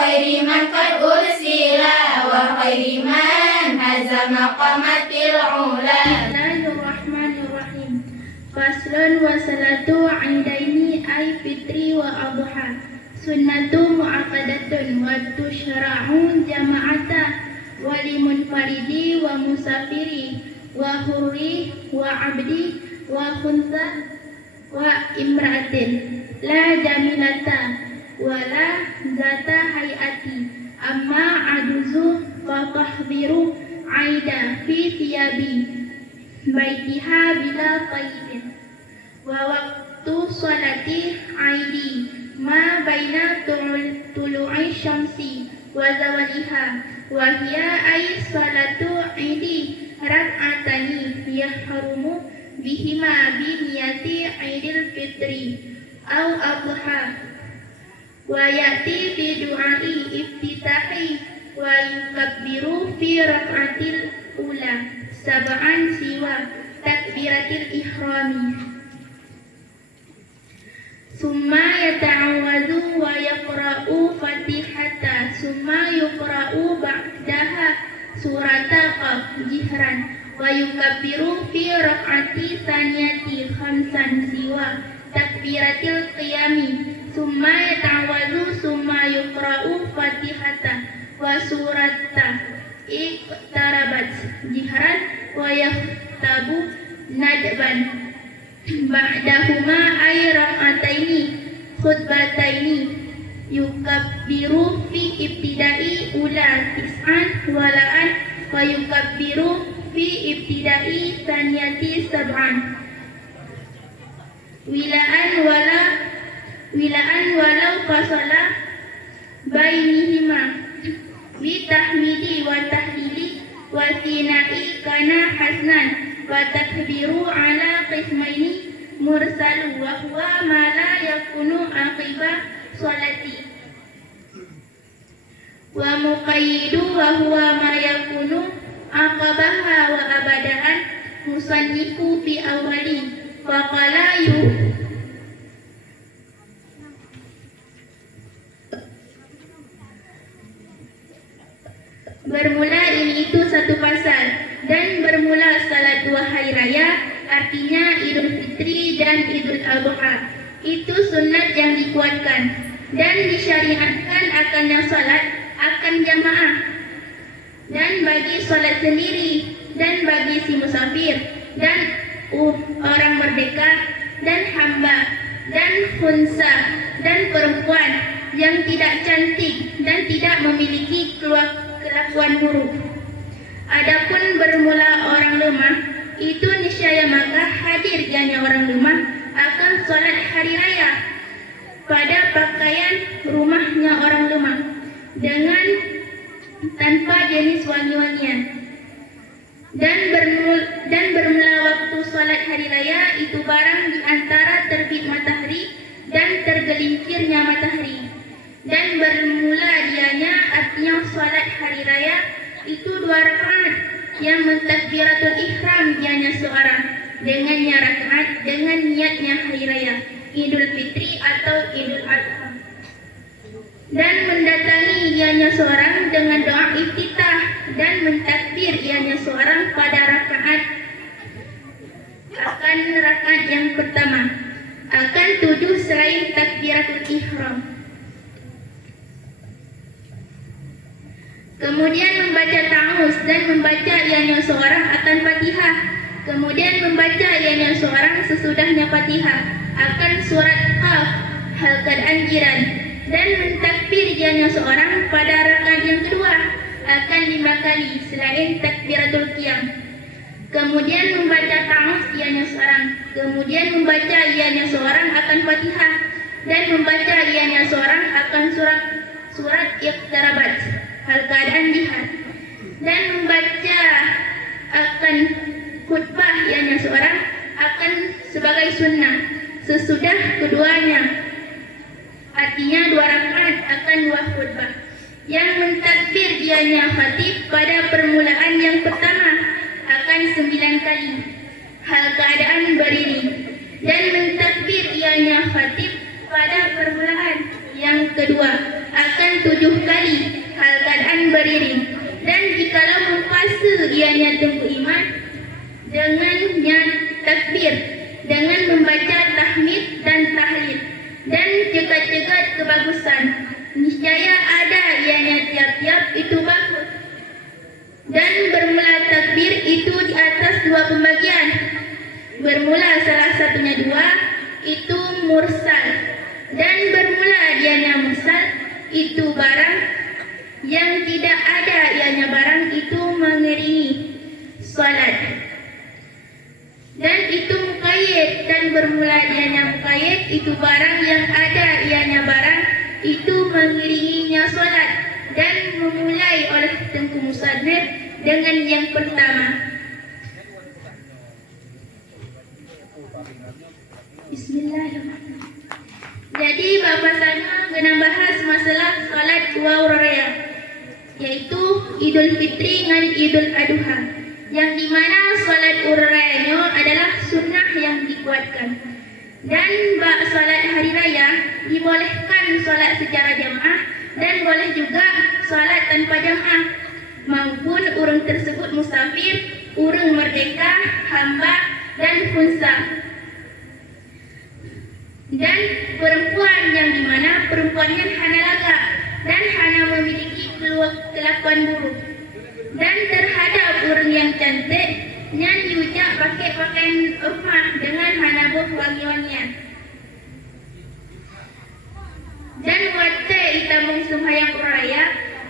خير من قد أرسل وخير من هزم مقامات العلا. بسم الله الرحمن الرحيم. فصل وصلاة عيدين أي فطري وأضحى سنة مؤكدة وتشرع جماعة ولمنفرد ومسافر وحر وعبد وخنثى وامرأة لا جميلة ولا ذات هيئة. أما عجوز فتحضر عيدا في ثياب بيتها بلا طيب. ووقت صلاة عيد ما بين طلوع الشمس وزوالها وهي أي صلاة عيد ركعتان يحرم بهما بنية عيد الفطر أو أضحى. ويأتي بدعاء افتتاح ويكبر في ركعة الأولى 7 سوى تكبيرة الإحرام. ثم يتعوذ ويقرأ فاتحة ثم يقرأ بعدها سورة قاف جهرا ويكبر في ركعة ثانية 5 سوى تكبيرة القيام. ثم يتعوذ ثم يقرأ فاتحة وسورة اقتربت جهرا ويختب ندبا بعدهما أي ركعتين خطبتين يكبر في ابتداء أولى 9 ولاء ويكبر في ابتداء ثانية 7 wilaan walau fasala bainihima bitahmidi wa tahlili wa sinai kana hasnan wa takbiru ala qismaini mursalu wa huwa ma la yakunu aqiba sholati wa muqayyidu wa huwa ma yakunu aqabaha wa abadaan musannifu fi awwali wa qala bermula ini itu satu pasal dan bermula salat 2 hari raya artinya Idul Fitri dan Idul Adha itu sunat yang dikuatkan dan disyariatkan akannya salat akan jamaah dan bagi salat sendiri dan bagi si musafir dan orang merdeka dan hamba dan khunsa dan perempuan yang tidak cantik dan tidak memiliki kelakuan buruk. Adapun bermula orang lemah itu niscaya maka hadir dianya orang lemah akan salat hari raya pada pakaian rumahnya orang lemah dengan tanpa jenis wangi-wangian. Dan bermula waktu salat hari raya itu barang di antara terbit matahari dan tergelincirnya matahari. Dan bermula dianya artinya salat hari raya itu 2 rakaat yang mentakbiratul ihram dianya seorang dengannya rakaat dengan niatnya hari raya Idul Fitri atau Idul Adha. Dan mendatangi ianya seorang dengan doa iftitah dan mentakbir ianya seorang pada rakaat yang pertama akan 7 selain takbiratul ihram. Kemudian membaca ta'awuz dan membaca ianya seorang akan Fatihah. Kemudian membaca ianya seorang sesudahnya Fatihah akan surat Qaf hal keadaan jiran. Dan mentakbir ianya seorang pada rakaat yang kedua akan 5 kali selain takbiratul qiyam. Kemudian membaca ta'awuz ianya seorang. Kemudian membaca ianya seorang akan Fatihah dan membaca ianya seorang akan surat iqtarabat hal keadaan jihad dan membaca akan khutbah ianya seorang akan sebagai sunnah sesudah keduanya artinya 2 rakaat akan 2 khutbah. Yang mentakbir ianya khatib pada permulaan yang pertama akan 9 kali hal keadaan berdiri dan mentakbir ianya khatib pada permulaan yang kedua akan 7 kali ianya tunggu iman dengan niat takbir, dengan membaca tahmid dan tahlil, dan cegat-cegat kebagusan. Niscaya ada ianya tiap-tiap itu bagus. Dan bermula takbir itu di atas dua pembagian. Bermula salah satunya dua, itu mursal. Dan bermula ianya mursal, itu barang yang tidak ada ianya barang itu mengiringi salat. Dan itu muqayyad, dan bermula ianya muqayyad, itu barang yang ada ianya barang itu mengiringinya salat. Dan memulai oleh Tengku Musannif dengan yang pertama. Bismillahirrahmanirrahim. Jadi Bapak sama kena bahas masalah salat dua raya, yaitu Idul Fitri dengan Idul Adha, yang dimana salat rayanya adalah sunnah yang dikuatkan. Dan salat hari raya dibolehkan salat secara jamaah dan boleh juga salat tanpa jamaah, maupun orang tersebut musafir, orang merdeka, hamba, dan khunsa. Dan perempuan yang dimana perempuannya hana laga dan hana memiliki kelakuan buruk. Dan terhadap orang yang cantik yang diucap pakai pakaian rumah dengan hana wangi-wangian. Dan wate itamung sembahyang raya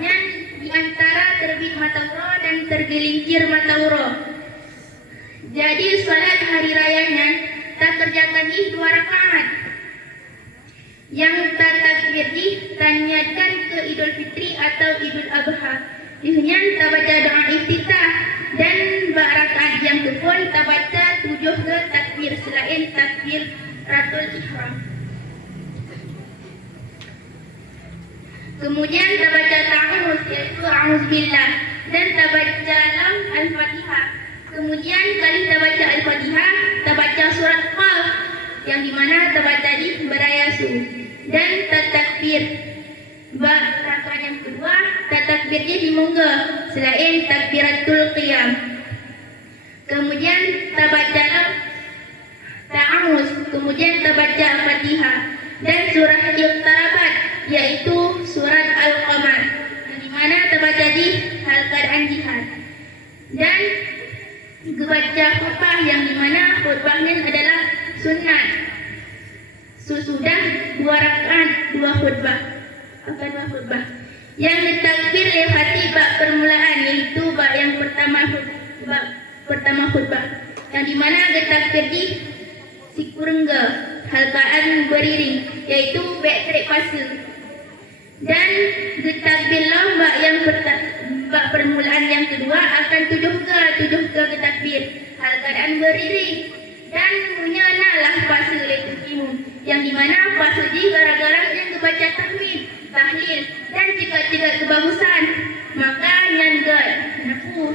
yang diantara terbit matahura dan tergelincir matahura. Jadi salat hari rayanya tak kerjakan di 2 rakaat. Yang tak takbir ditanyakan ke Idul Fitri atau Idul Adha. Dihunyan tak baca doa iftitah, dan rakaat yang kedua tak baca 7 ke takbir selain takbiratul ihram. Kemudian tak baca ta'awuz, yaitu a'udzubillah, dan tak baca lam al-fatihah. Kemudian kali tak baca al-fatihah, tak baca surat Qaf, yang dimana tak baca di berayasu, dan tak takbir. Rakaat yang kedua tak takbirnya dimongga selain takbiratul qiyam. Kemudian tak baca lam ta'awuz, kemudian tak baca al-fatihah, dan surah iqtarabat, yaitu surat Al-Qamar, yang dimana terbaca di hal keadaan jihad. Dan baca khutbah, yang dimana khutbahnya adalah sunat. Sesudah 2 rakaat 2 khutbah. Yang ditakbir oleh hati bab permulaan, yaitu bab yang pertama khutbah, yang dimana ditakbir di sikurengga hal keadaan beriring, yaitu back pasir. Dan ditakbir lomba yang permulaan yang kedua akan 7 ke takbir hal keadaan beriring, dan menyenalah fase lekimum, yang dimana fase di gara-gara yang kebaca tahmid, tahlil, dan jika kebagusan maka nyanggol nafu.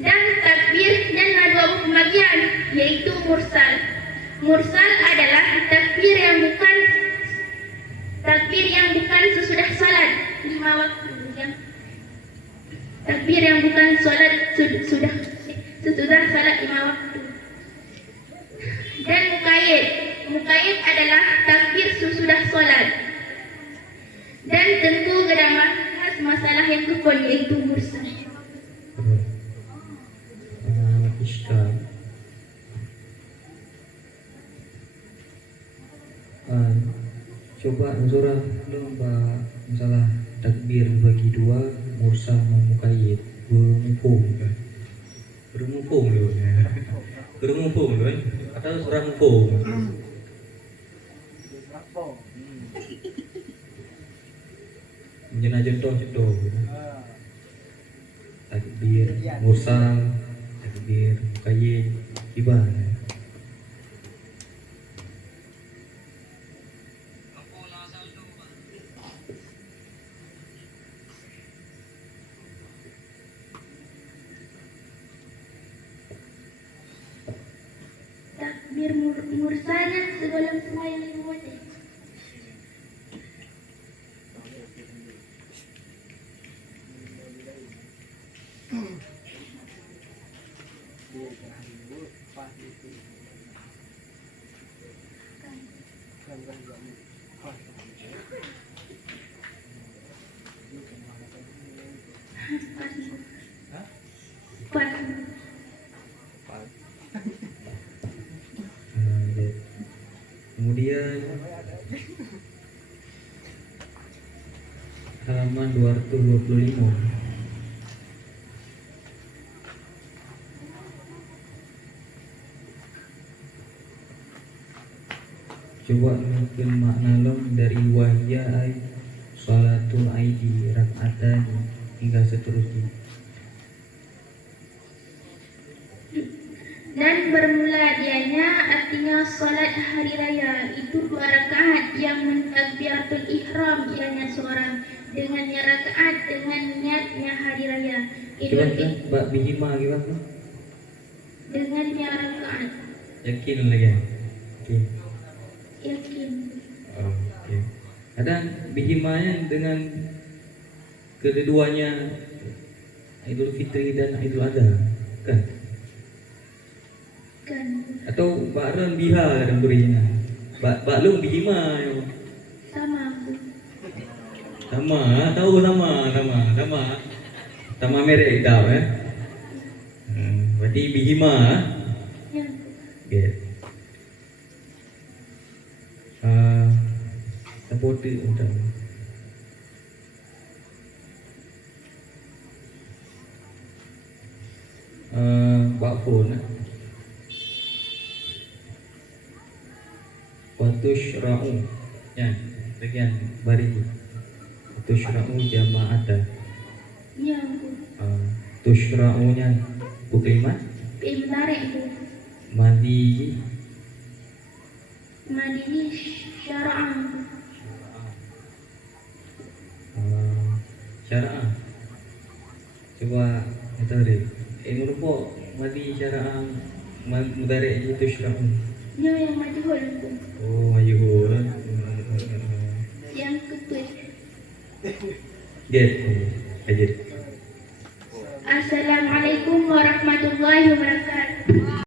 Dan takbir dan dua pembagian, yaitu mursal. Mursal adalah takbir yang bukan sesudah salat 5 waktu, takbir yang bukan salat sesudah salat 5 waktu. Dan muqayyad adalah takbir sesudah salat. Dan tentu kita bahas masalah yang kedua, yaitu mursal. Coba surah lomba masalah takbir bagi 2 mursal dan muqayyad bermumpung kan atau surah mumpung menjadi jodoh takbir mursal, takbir muqayyad gimana? Takbir mursalnya sebelum sembahyang 5 waktu. Empat. Kemudian halaman 225. Coba mungkin makna lom dari wahya ay salatul aidi rak'atan hingga seterusnya. Dan bermula dianya artinya salat hari raya itu 2 rakaat yang mentakbiratul ihram ianya seorang, dengannya rakaat dengan niatnya hari raya. Coba Idul kan Fitri bak bihima gimana? dengannya rakaat. Yakin lagi ya? Yakin. Yakin. Oh, oke. Kadang bihimanya dengan keduanya Idul Fitri dan Idul Adha kan? Kan. Atau bakran biha kadang berinya. Baklung bihima yo. Sama aku. Sama, tahu sama merek tahu ya. Berarti bihima. Ya. Oke. Sabote untuk phone watushra'u ya bagian bari watushra'u jama'atan Ya aku. tushra'unya buklimat Menarik itu. madi Madini syara'an. syara'ah coba kita deh merupakan madi syara'ah mudari itu tushra'u. Ya yang majhul aku. Oh, ayuh. Yang ketut. Get. Ajar.